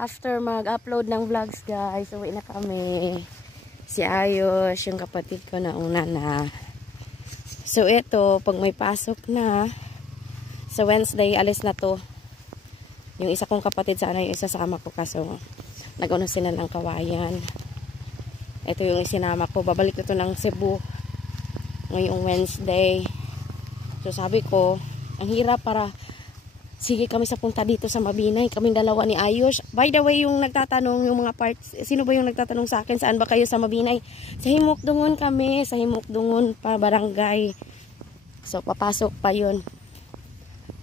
After mag-upload ng vlogs guys, uwi na kami. Si Ayos, yung kapatid ko na una na. So ito, pag may pasok na, sa Wednesday, alis na to. Yung isa kong kapatid sana yung isasama ko kaso nag-ano sila ng Kawayan. Ito yung isinama ko. Babalik na to ng Cebu ngayong Wednesday. So sabi ko, ang hirap para sige kami sa punta dito sa Mabinay. Kaming dalawa ni Ayos. By the way, yung nagtatanong, yung mga parts, sino ba yung nagtatanong sa akin, saan ba kayo sa Mabinay? Sa Himokdungon kami. Sa Himokdungon pa, barangay. So, papasok pa yun.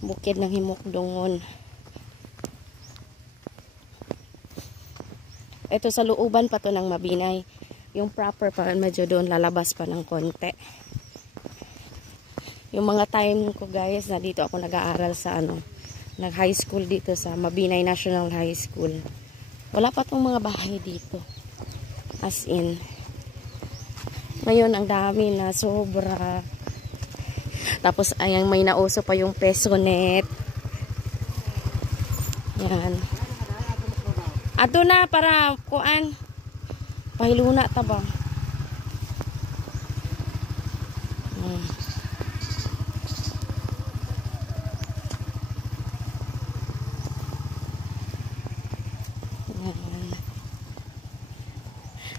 Bukid ng Himokdungon. Ito sa looban pa to ng Mabinay. Yung proper pa, medyo doon, lalabas pa ng konti. Yung mga time ko guys, na dito ako nag-aaral sa nag-high school dito sa Mabinay National High School. Wala pa tong mga bahay dito. As in. Ngayon, ang dami na sobra. Tapos, ayan, may nauso pa yung pesonet. Yan. Ato na para kuan. Pahiluna ta ba?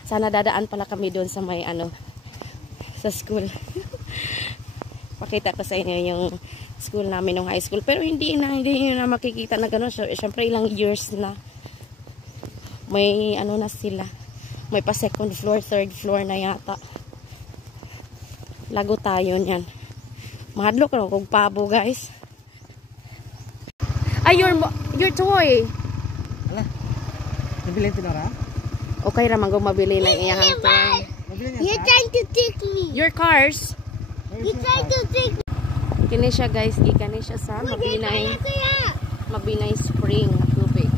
Sana dadaan pala kami doon sa may sa school. Pakita ko sa inyo yung school namin ng high school. Pero hindi na makikita na gano'n. Siyempre ilang years na. May na sila. May pa second floor, third floor na yata. Lago tayo niyan. Mahadlok na kung pabo guys. Ay, your toy. Ala. Nabili ito na ra? Okay ramang kung mabili ng iyahang toy. You're trying to take me. Your cars. You're trying to take me. Kini siya guys, gikani siya sa Mabinay Spring tubig.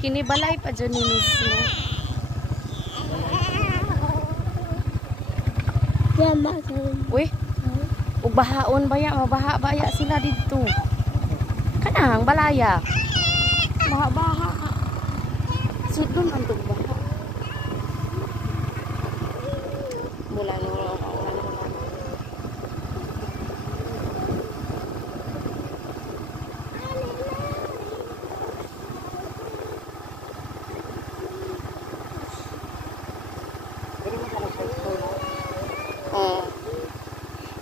Kini balay pa dyan ni mismo. Uy, ubahaon baya, mabaha baya sila dito. Kanang balaya. Baha. Sudon ang baha. Mula nung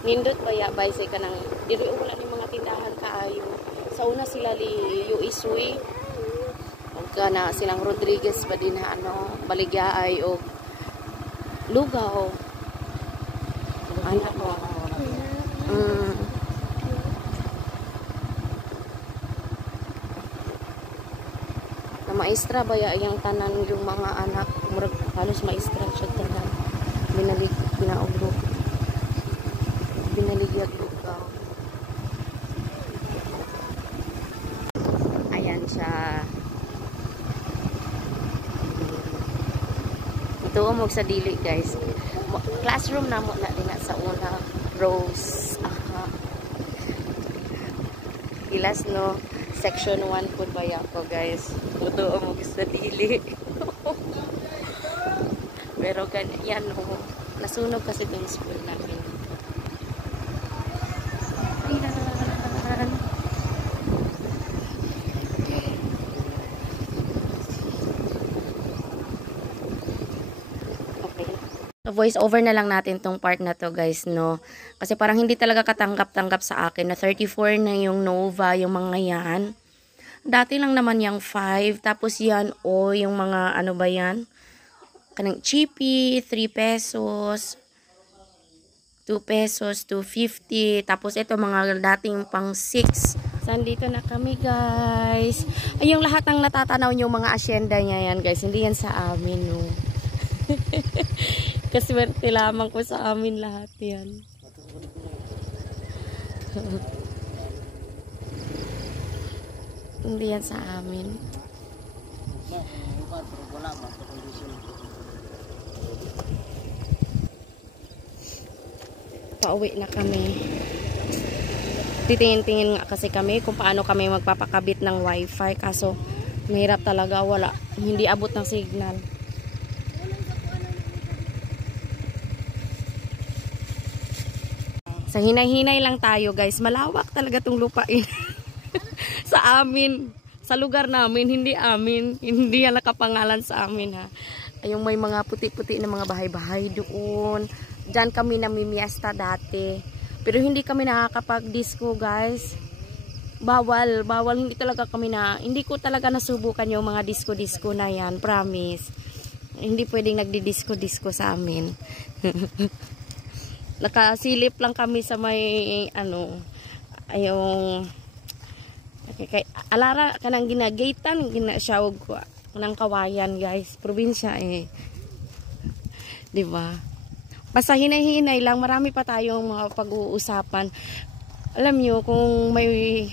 nindot baya baysay ka nang diri wala ni mga tindahan kaayo. Sa una sila liyo isuy. Ug na silang Rodriguez pa din Baligyaay o Lugaw. Anak ko. Na maestra baya yang tanan yung mga anak murag halos maestra siya tanan. Binaligyag Lugaw. Ayan siya. Ito umog sa dili guys. Classroom na mo na din sa una. Rose. Ilas no. Section 1 po ba ako guys. Ito umog sa dili. Pero yan nasunog kasi itong school namin. Voice over na lang natin tong part na to guys no. Kasi parang hindi talaga katanggap-tanggap sa akin na 34 na yung Nova, yung mga yan. Dati lang naman yung 5. Tapos yan yung mga ba yan? Kanang cheapy, 3 pesos. 2 pesos, 2.50. Tapos ito mga dating pang 6. Sandito na kami guys. Ay, yung lahat ng natatanaw nyo mga asyenda niya yan guys. Hindi yan sa amin no. Kaswerte lamang ko sa amin lahat yan. Hindi yan sa amin. pauwi na kami. Titingin-tingin nga kasi kami kung paano kami magpapakabit ng wifi. Kaso, mahirap talaga. Wala. Hindi abot ng signal. Sa hinay-hinay lang tayo guys. Malawak talaga tong lupain. Sa amin. Sa lugar namin. Hindi amin. Hindi yan nakapangalan sa amin ha. Yung may mga puti-puti na mga bahay-bahay doon. Diyan kami namimiesta dati. Pero hindi kami nakakapag-disco guys. Bawal. Hindi ko talaga nasubukan yung mga disco-disco na yan. Promise. Hindi pwedeng nagdi-disco-disco sa amin. Nakasilip lang kami sa may alara kanang ginagaitan ginasawag ko ng Kawayan guys, probinsya di ba? Basta hinay-hinay lang, marami pa tayong mga pag-uusapan. Alam nyo kung may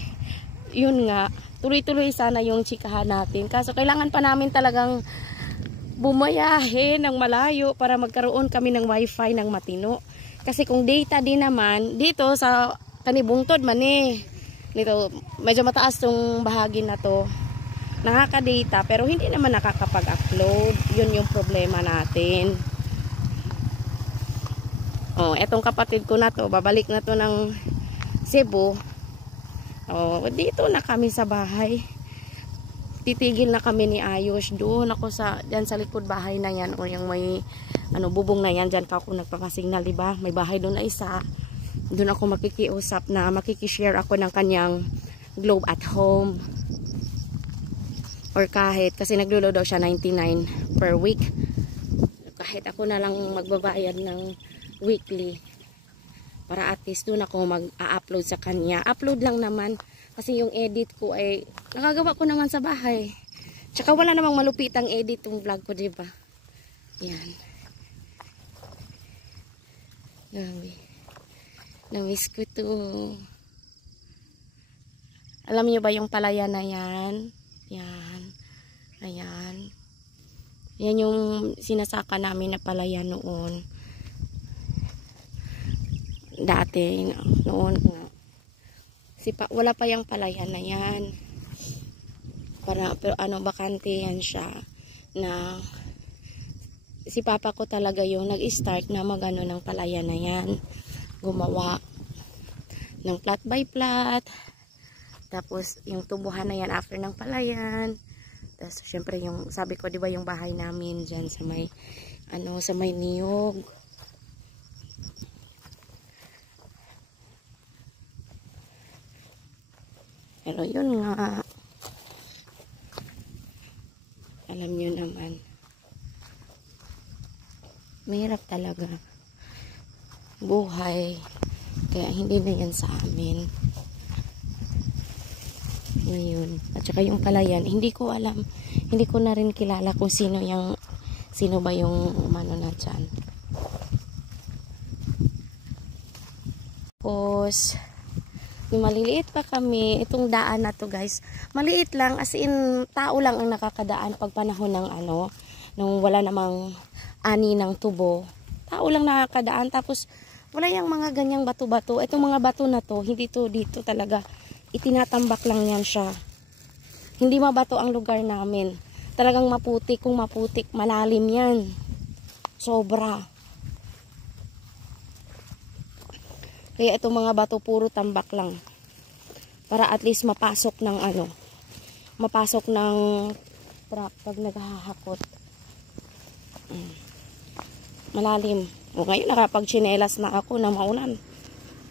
yun nga, tuloy-tuloy sana yung chikahan natin. Kaso kailangan pa namin talagang bumayahe ng malayo para magkaroon kami ng wifi ng matino. Kasi kung data din naman, dito sa kanibungtod man dito, medyo mataas tong bahagi na to. Nakaka-data, pero hindi naman nakakapag-upload. Yun yung problema natin. Oh, etong kapatid ko na to, babalik na to ng Cebu. Oh, dito na kami sa bahay. Titigil na kami ni Ayos. Doon ako dyan sa likod bahay na yan. O yung may bubong na yan, dyan ako nagpapasignal, diba? May bahay doon na isa. Doon ako makikiusap na makikishare ako ng kanyang Globe at Home. Or kahit, kasi naglulo daw siya 99 per week. Kahit ako na lang magbabayad ng weekly. Para at least doon ako mag-upload sa kanya. Upload lang naman. Kasi yung edit ko ay nakagawa ko naman sa bahay. Tsaka wala namang malupitang edit yung vlog ko, diba? Yan. Grabe. Namiss ko to. Alam niyo ba yung palaya na yan? Yan. Ayan. Yan yung sinasaka namin na palaya noon. Dati. Noon nga. Wala pa yung palaya na yan. Pero bakante yan siya. Na si papa ko talaga yung nag-start na magano ng palaya na yan. Gumawa ng plat by plat. Tapos yung tubuhan na yan after ng palayan. Tapos syempre yung sabi ko, 'di ba, yung bahay namin diyan sa may sa may niyog. Pero yun nga. Alam niyo naman. Mahirap talaga buhay, kaya hindi na yan sa amin ngayon. At saka yung palayan, hindi ko alam, hindi ko na rin kilala kung sino ba yung umano na dyan. Tapos yung maliliit pa kami, itong daan na to guys, maliit lang, as in tao lang ang nakakadaan pag panahon ng nung wala namang ani ng tubo. Tao lang nakakadaan. Tapos wala yung mga ganyang bato-bato. Itong mga bato na to, hindi to dito talaga. Itinatambak lang yan siya. Hindi mabato ang lugar namin. Talagang maputik. Kung maputik, malalim yan. Sobra. Kaya itong mga bato puro tambak lang. Para at least mapasok ng mapasok ng trap pag naghahakot. Malalim. O ngayon nakapag-chinelas na ako na maulan.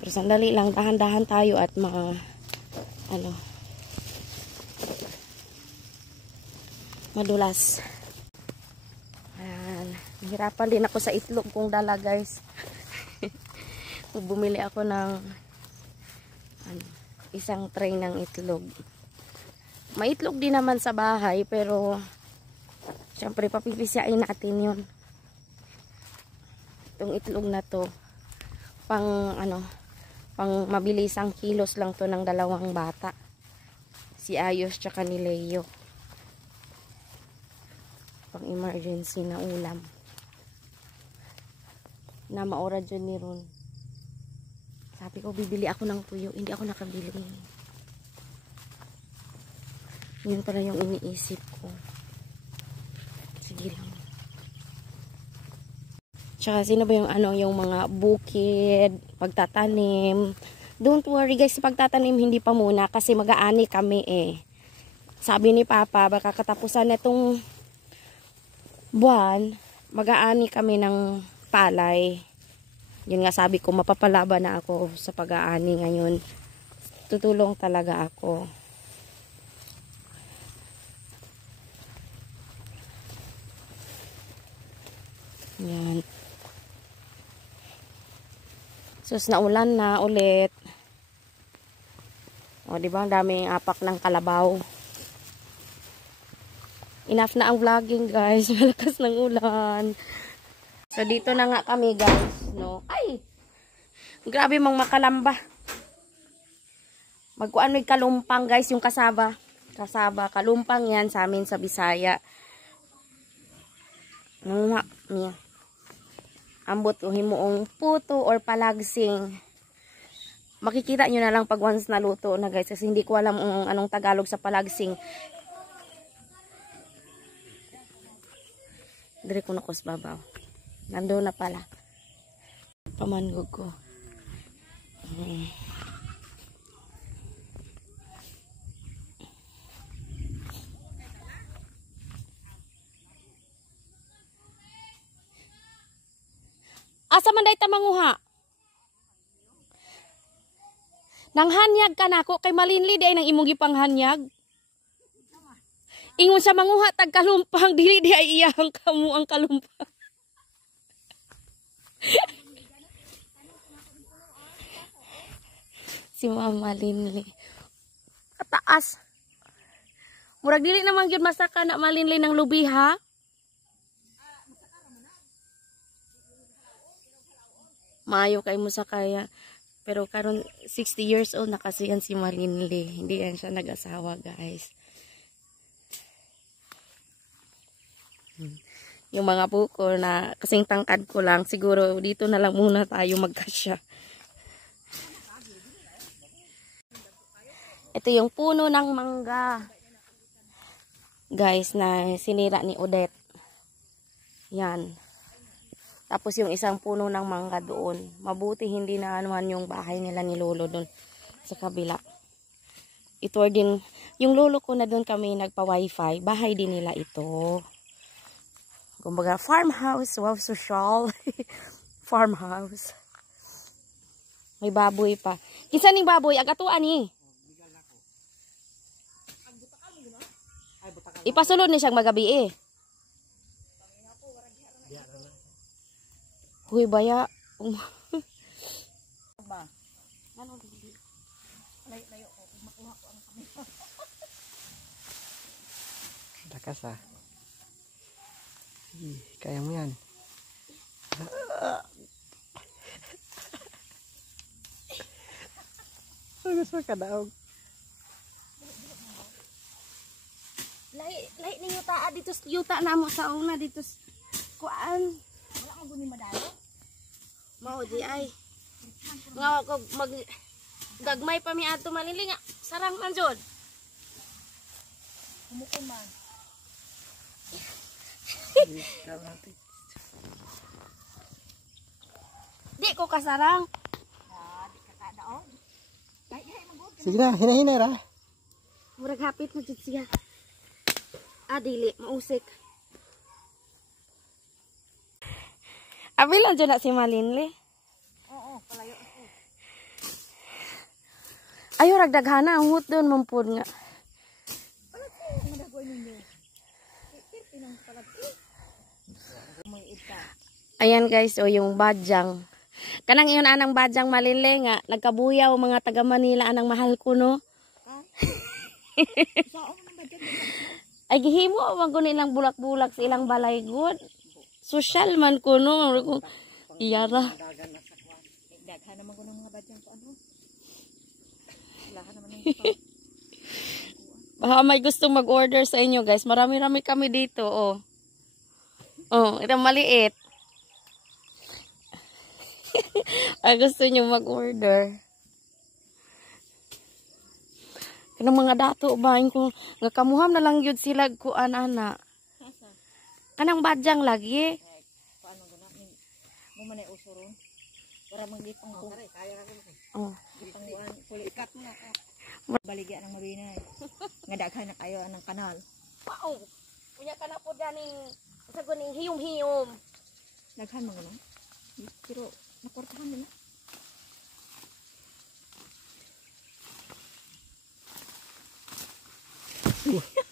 Pero sandali lang, dahan-dahan tayo at madulas. Ayan. Hirapan din ako sa itlog kong dala guys. Bumili ako ng isang tray ng itlog. May itlog din naman sa bahay pero syempre papipisyain natin yun. Itong itlog na to pang mabilisang kilos lang to ng 2 bata, si Ayos tsaka ni Leo, pang emergency na ulam na maora dyan ni Ron. Sabi ko, bibili ako ng tuyo. Hindi ako nakabili. Yun pala yung iniisip ko. Sige lang. Tsaka sino ba yung yung mga bukid, pagtatanim. Don't worry guys, pagtatanim hindi pa muna kasi mag-aani kami eh. Sabi ni Papa, baka katapusan na itong buwan, mag-aani kami ng palay. Yun nga sabi ko, mapapalaban na ako sa pag-aani ngayon. Tutulong talaga ako. Yan. Sus, naulan na ulit. O, diba? Ang daming apak ng kalabaw. Enough na ang vlogging, guys. Malakas ng ulan. So, dito na nga kami, guys. No? Ay! Grabe mong makalamba. Magkuan may kalumpang, guys. Yung kasaba. Kasaba. Kalumpang yan sa amin sa Bisaya. Nanguha niya. Ambot o himuong puto or palagsing. Makikita nyo na lang pag once naluto na guys. Kasi hindi ko alam anong Tagalog sa palagsing. Dire ko na kus babaw. Nandoon na pala. Pamanggog ko. Asa man day ta manguha? Nanghanyag ka nako kay malinli day nang imong gipanghanyag. Ingon sa manguha tag kalumpang dili di ay iyang kamo ang kalumpang. Si Mama Linli. Kataas. Murag dili naman gyud masaka na malinli ng lubiha. Maayo kay mo sa kaya. Pero karon 60 years old na kasi yan si Malinli. Hindi yan siya nag-asawa, guys. Yung mga buko na kasing tangkad ko lang. Siguro dito na lang muna tayo magkasya. Ito yung puno ng mangga. Guys, na sinira ni Odette. Yan. Tapos yung isang puno ng mangga doon. Mabuti hindi na anuhan yung bahay nila ni Lolo doon sa kabila. Ito din, yung lolo ko na doon kami nagpa-wifi. Bahay din nila ito. Kumbaga, farmhouse. Wow, social. Farmhouse. May baboy pa. Kinsa ning baboy? Agatuan ni. Ipasulod ni siyang magabi eh. Huy baya. Ano dili? Layo ko makuha ko ang kamera. Lakas ah. Kaya mo yan. Gusto ka daog. Lahi ni yuta dito yuta na mo sa una dito kuan. Wala kang guni madalo. Mao di ay. Nga ko mag gagmay pa mi adto Malinli nga sarang man jud. Humukon man. Di ko kasarang. Di ka kadaog. Sige na, hina-hina ra. Murag hapit mo jud siya. Dili mausik. Abil lang na si Malinli. Oo, palayo ako. Ayo ragdaghana ang hut doon mampud nga. Ayan guys, o yung badyang. Kanang iyon anang badyang Malinli nga nagkabuyaw mga taga Manila anang mahal ko no. Ay gihimo man ko nilang bulak-bulak sa ilang balay good. Social man ko no. Iyara. Daghan naman ko ng mga badyang ko ano. Lahan naman ng baka may gustong mag-order sa inyo guys. Marami-rami kami dito oh. Oh, ito maliit. Ay gusto nyo mag-order. Kanang mga dato ba ko nga kamuham na lang yun sila kuan ana. Kanang badyang lagi. Paano guna mo man ay usuron para magipang ko. Oh. Gipanguan pulikat mo na. Baligya ng mabinay. Nga daghan na kayo anang kanal. Wow. Kunya ka na po ganing sa guning hiyom-hiyom. Daghan mo guna. Pero nakwartahan nila.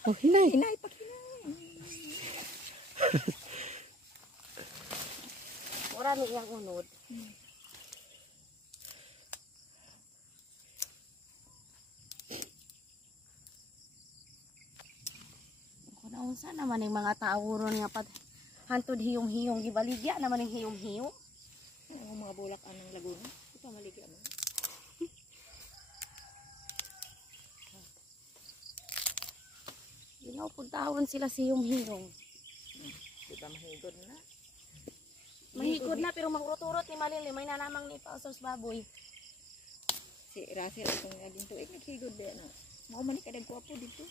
Oh, hinay. Hinay pa hinay. Mura ni iyang unod. Kung naunsa naman yung mga tawuron nga pat hantod hiyong-hiyong gibaligya naman yung hiyong-hiyong. Ang mga bulak anang Laguna. Ito maligya mo. Ginaw pud tawon sila sa hiyong-hiyong. Di ba mahigod na? Mahigod na pero magurot-urot ni Malili may nanamang ni pausos baboy. Si Russell itong naging tuig naghigod din na. Mao man ni kadag gwapo dito.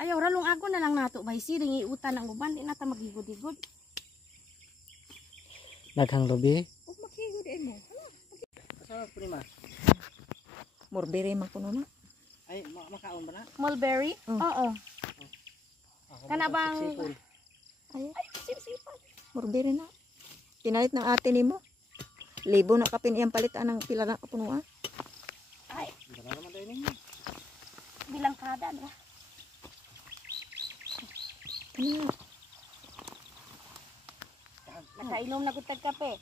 Ayaw ralong ako na lang nato bay si ringi utan ang uban di nata maghigod-higod. Daghang lobi. Ug maghigod mo. Asa prima? Morbere man kuno na. Ay makaon ba na? Mulberry? Oo. Kana bang Ay, sip-sipan. morbere na. Kinalit ng ate nimo. Libo na kapin iyang palitan ng pila na kapunuan. Ay, Dala naman tayo ninyo. bilang kada ba? Ano? Nakainom na gud tag kape.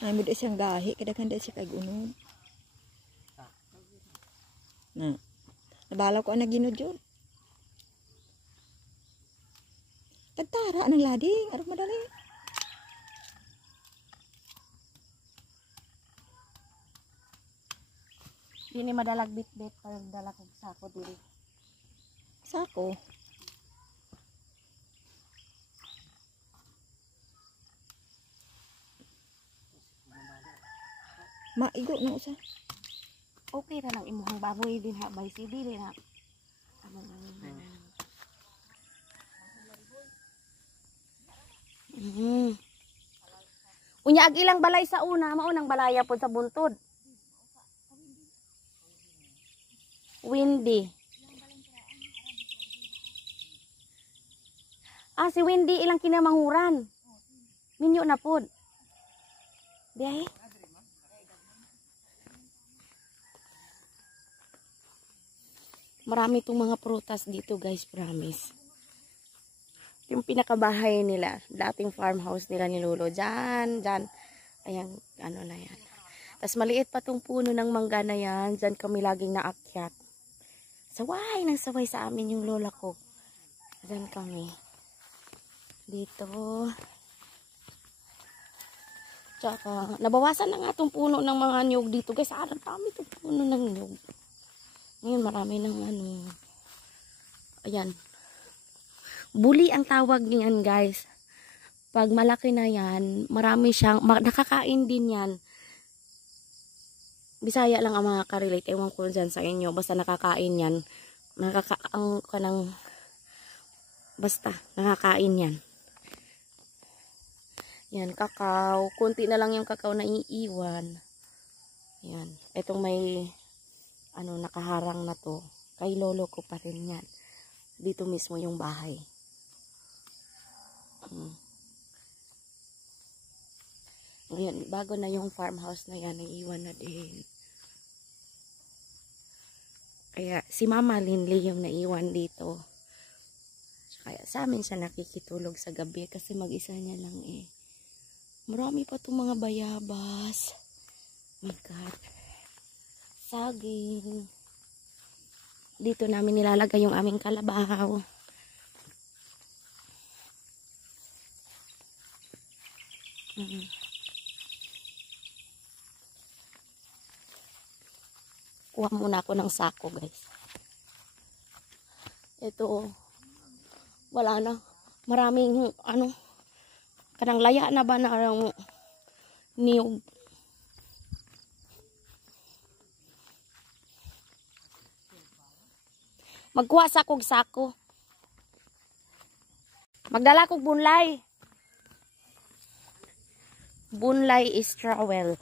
Ay mo di siyang gahi kadaghan di siya kay unod. Na. Nabalaw ko ang naginod yun. Tagtara ng lading, arap madali. Di ni madalag bit-bit pag dala kog sako diri. Sako. Maigo na usa. Okay ra lang imuhang baboy din ha bay si dili na. Unya ag ilang balay sa una, maunang balaya pod sa buntod. Windy. Si Windy ilang kinamanguran. Minyo na pod. Diay. Marami itong mga prutas dito guys, promise. Yung pinakabahay nila, dating farmhouse nila ni Lolo. Diyan. Ayan, ano na yan. Tapos maliit pa tong puno ng mangga na yan. Diyan kami laging naakyat. Saway nang saway sa amin yung lola ko. Diyan kami. Dito. Tsaka, nabawasan na nga itong puno ng mga niyog dito. Guys, saan kami itong puno ng niyog. Ngayon, marami ng ano. Ayan. Buli ang tawag niyan, guys. Pag malaki na yan, marami siyang, nakakain din yan. Bisaya lang ang mga karelate. Ewan ko dyan sa inyo. Basta nakakain yan. Basta, nakakain yan. Yan, kakao. Kunti na lang yung kakao na iiwan. Yan. Itong may, nakaharang na to. Kay lolo ko pa rin yan. Dito mismo yung bahay. Ngayon, bago na yung farmhouse na yan, naiiwan na din. Kaya, si Mama Linley yung naiwan dito. Kaya, sa amin siya nakikitulog sa gabi kasi mag-isa niya lang eh. Marami pa itong mga bayabas. My God. Saging. Dito namin nilalagay yung aming kalabaw. Kuha muna ako ng sako, guys. Ito, wala na. Maraming, kanang laya na ba na niyog. Magkuha sa kog sako. Magdala kog bunlay. Bunlay is trowel.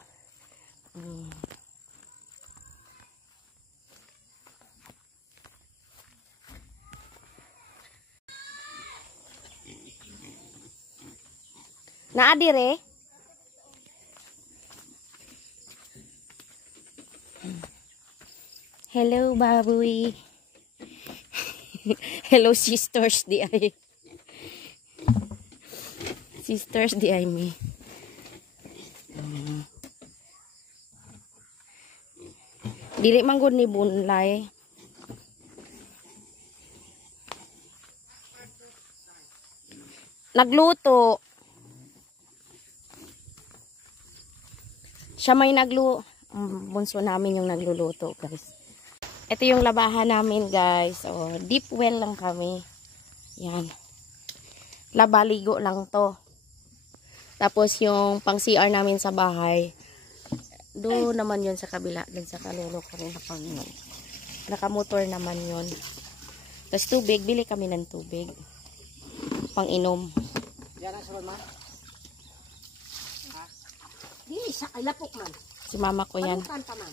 Naa dire. Hello, baboy. Hello, sisters, di ay. Sisters, di ay me. Dili man gud ni bunlay. Nagluto. Siya may bunso namin yung nagluluto, guys. Ito yung labahan namin, guys. So, deep well lang kami. Yan. Labaligo lang to. Tapos yung pang CR namin sa bahay, doon naman yun sa kabila. Din sa kalulo ko rin. Nakamotor naman yun. Tapos tubig. Bili kami ng tubig. Pang inom. Yan ang sunod, ma. Di, sa lapok man. Si mama ko yan. Panukan pa man.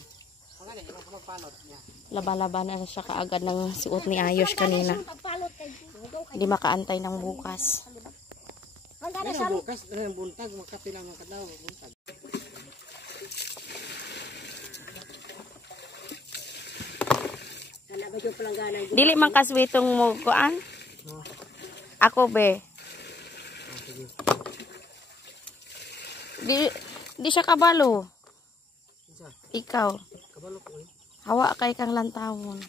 Wala na, ibang kumagpanot niya. Laba-laba na siya kaagad ng suot ni Ayos kanina. Pagpalot kay Dugaw kay. Hindi makaantay ng bukas. Pagana Ano sa bukas, buntag, magkapilang ng kadlaw, buntag. kana ba yung pelangganan. Dili man kaswitong mo kuan. Ako be. Di siya kabalo. Ikaw. Kabalo ko eh. Hawa kay kang lantawon.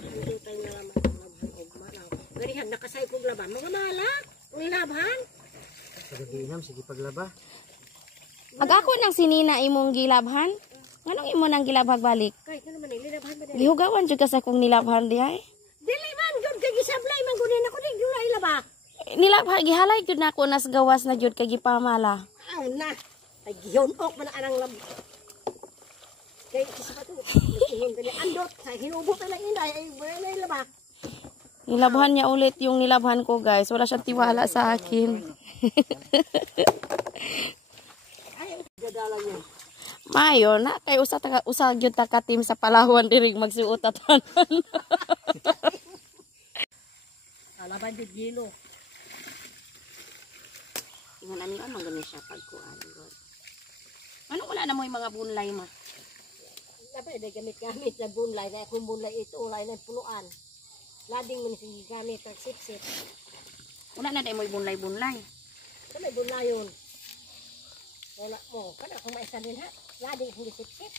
Hindi tayo nalaman ng ugma na. Garihag nakasay kog laban. Mga malak. Uli labhan. Sa gabi sige paglaba. Ag ako nang sinina imong gilabhan. Nganong imo nang gilabhag balik? Kahit na naman nilabhan ba dali. Gihugawan jud ka sa kong nilabhan di ay. Dili man gud kay gisablay man gunin ako dig dula ilaba. Nilabha gihalay jud nako nas gawas na jud kay gipamala. Aw na. Ay gihunok man anang lab. Kay sa pato. Hindi andot sa hinubo pala inday ay wala ilaba. Nilabhan niya ulit yung nilabhan ko, guys. Wala siyang tiwala sa akin. Ay gadala niya. Mayo na kay usa gyud ta ka team sa Palawan dirig magsuot atanan. Alaban jud gilo. Ingon ani man gani siya pagkuan. Ano wala na mo yung mga bunlay ma? Dapat ay gamit-gamit na bunlay na kung bunlay ito ulay na puluan. Lading mo ni gamit ang sip-sip. Wala na day mo bunlay-bunlay. Kaya bunlayon. Wala mo. Kada kung maisa din ha. Lading hindi sip-sip.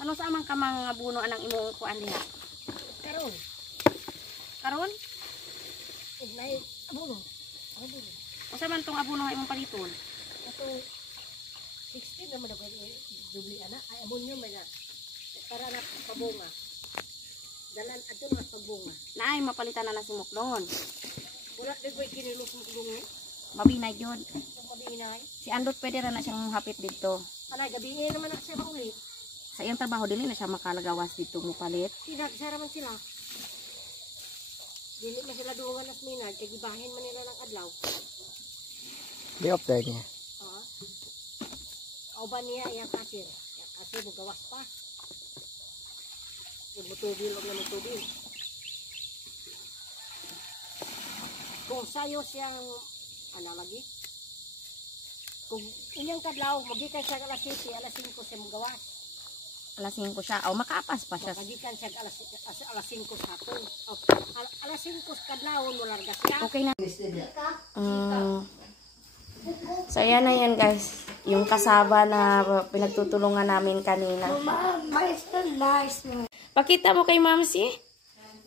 Ano sa amang ka mga buno anang imong kuan diha? Karon. Karon? May abuno. Abuno. Unsa man tong abuno nga imong paliton? Ito 16 naman ako dubli ana. Ay abunyo may na. Para na pabunga. Dalan ato na pagbunga. Naay mapalitan na si Mukdon. Wala din ko'y kinilok mo bunga. Mabinay jud. Ang mabinay. Si Andot pwede ra na siyang hapit dito. Alay gabi naman ako siya maulit. Sa iyang trabaho dili na siya makalagawas dito mo palit. Pinagsara man sila. Dili na sila duwangan as minad. Kaya gibahin man nila ng adlaw. Di off there niya. Oo. Kauban niya yung kasir. Yung kasir magawas pa. Yung mutubil o na mutubil. Kung sayo siyang lagi. Kung inyong kadlaw, magikan siya alas 7, alas 5 siya magawas. Alas 5 siya. O makaapas pa siya. Magikan siya alas 5 sa hapon. Alas 5 kadlaw, mularga siya. Okay na. So, ayan na yan, guys. Yung kasaba na pinagtutulungan namin kanina. Pakita mo kay Mamsi.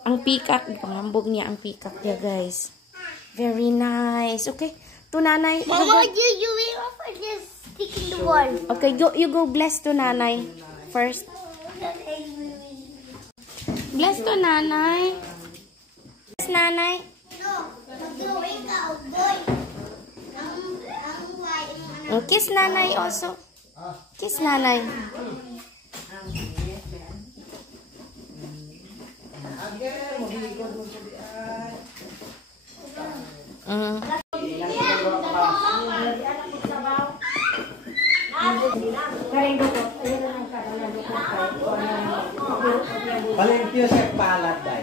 Ang peacock. Pangambog niya ang peacock niya, guys. Very nice. Okay. to nanay. Mama, you wait for this stick in the wall. Okay, you go bless to nanay first. Bless to nanay. Bless nanay. No, mag-wake up, boy. Kiss nanay also. Kiss nanay. Palimpyo sa palad dai.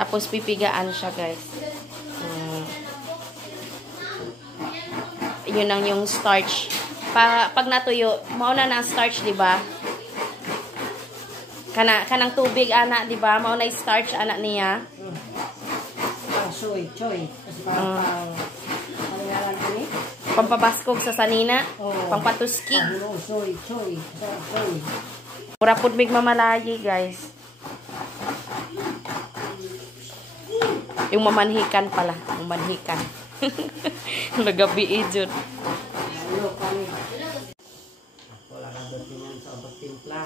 Tapos pipigaan siya, guys. Yun ang yung starch. Pag natuyo, mauna na ang starch, di ba? Kanang tubig, ana, di ba? Mauna yung starch, ana niya. Soy, choy. Kasi parang Pampabaskog sa sanina. Oh. Pampatuskig. soy, choy. Soy. Mura pud mig mamalayi, guys. Yung mamanhikan pala. Mamanhikan. Nagabi jud. Wala ka doon yan sa abot timpla.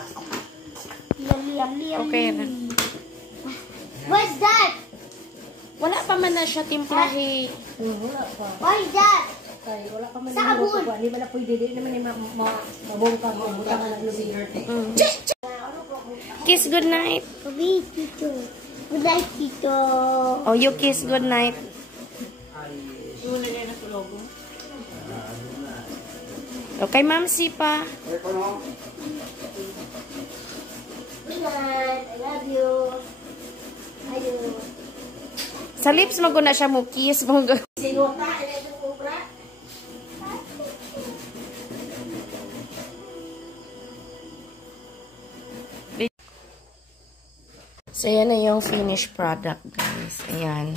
Okay na. What's that? Wala pa man na siya timplahe. Wala pa. What's that? Kaya wala pa man Sabon. Hindi man na pwede. Hindi naman yung mabungkang o butangan ng lubi. Kiss good night. Gabi, Tito. Good night, Tito. Oh, you kiss good night. Okay, Ma'am Sipa. Good night. I love you. I do. Sa lips maguna siya mo kiss. Sinuta, ito kubra. So, yan na yung finished product, guys. Ayan.